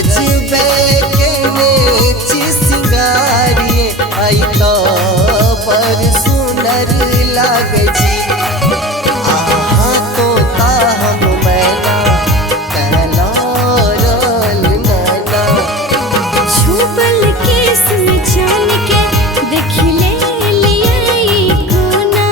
गजबे के नेची सिंगारिए आई तो पर सुनर लागे छी। आहा तो हम मैना कहलारल नैना छुपल केस में जान के देख ले लिया कोना।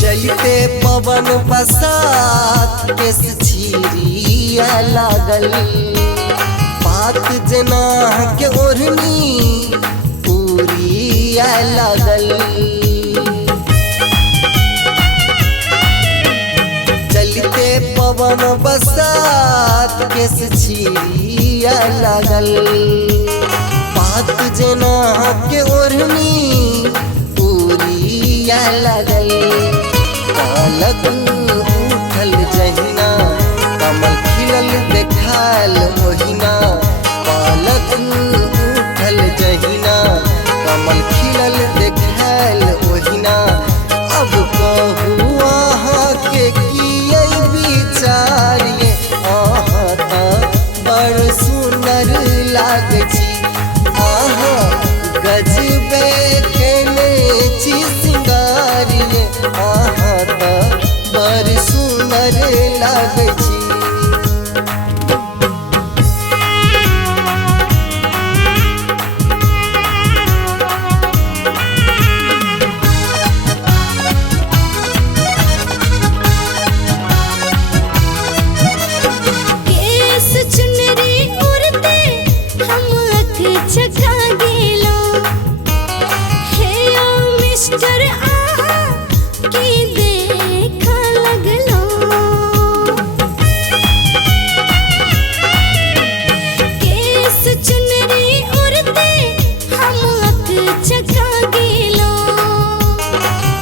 चलते पवन बसात केस छिरिया लागल बात जना के ओढ़नी पूरिया लागल। चलते पवन बसात केस छिरिया लागल बात जना के ओढ़नी पूरिया लागल। पलक उठल जहिना कमल खिलल देखाल ओहिना पलक उठल जहिना कमल खिलल देखाल ओहिना। अब कहू अहाँ के किए विचारिए अहाँ तऽ बड़ सुंदर लागे छी। अहाँ गजबे के नेची सिंगारिए अहाँ तऽ बड़ सुंदर लागे छी। केस चुनरी उड़ते हम अख चका गेलो हे ओ मिस्टर आहा की देखा लगलो। केस चुनरी उड़ते हम अख चका गेलो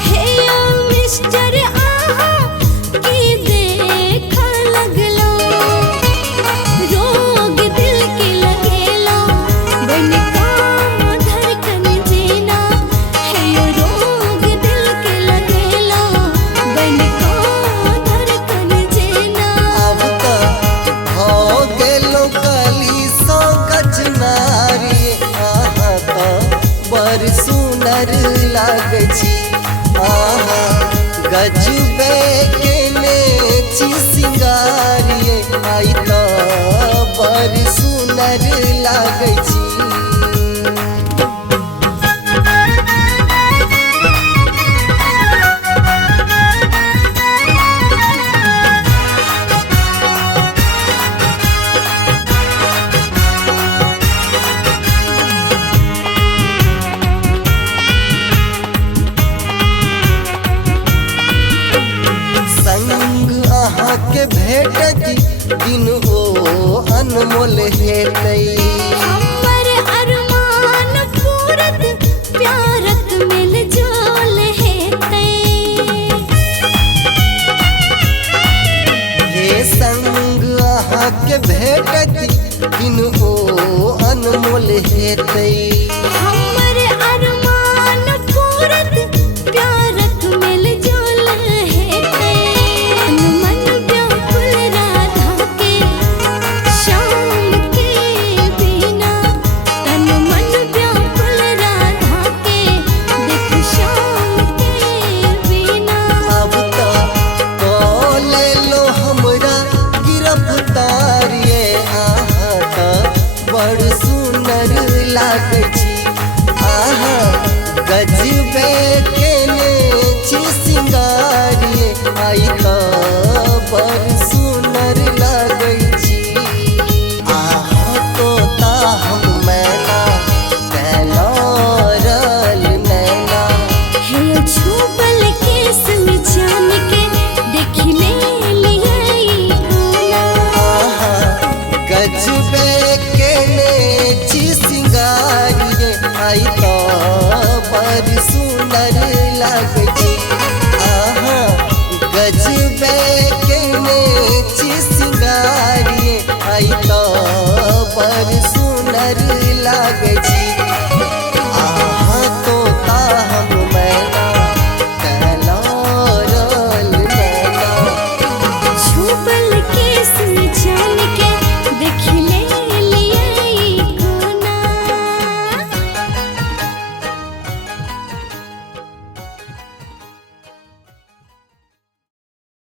हे ओ मिस्टर आहा की देखा लगलो। रोग दिल के लगेलो बन का धड़कन जीना है यो रोग दिल के लगेलो बन का धड़कन जीना। अब तऽ हो गेलो कली सौ कचनारी अहाँ तऽ बड़ सुंदर लागे छी। अहाँ गजबे के नेची सिंगारिए आई तऽ बड़ सुंदर लागे छी। संग अहाँ के भेटती दिन ओ अनमोल हेतै। हमर अरमान पूरत प्यारक मिल जोल हेतै। हे संग अहाँ के भेटती दिन ओ अनमोल हेतै। हमर अरमान पूरत प्यारक मिल जोल हेतै। तन मन व्याकुल राधा के श्याम के बिना तन मन व्याकुल राधा के देख श्याम के बिना। अब तऽ ले लो हमरा गिरफ्तारिए अहाँ तऽ बड़ सुंदर लागे छी। अहाँ गजबे के नेची सिंगारिए आई तऽ बड़ सुंदर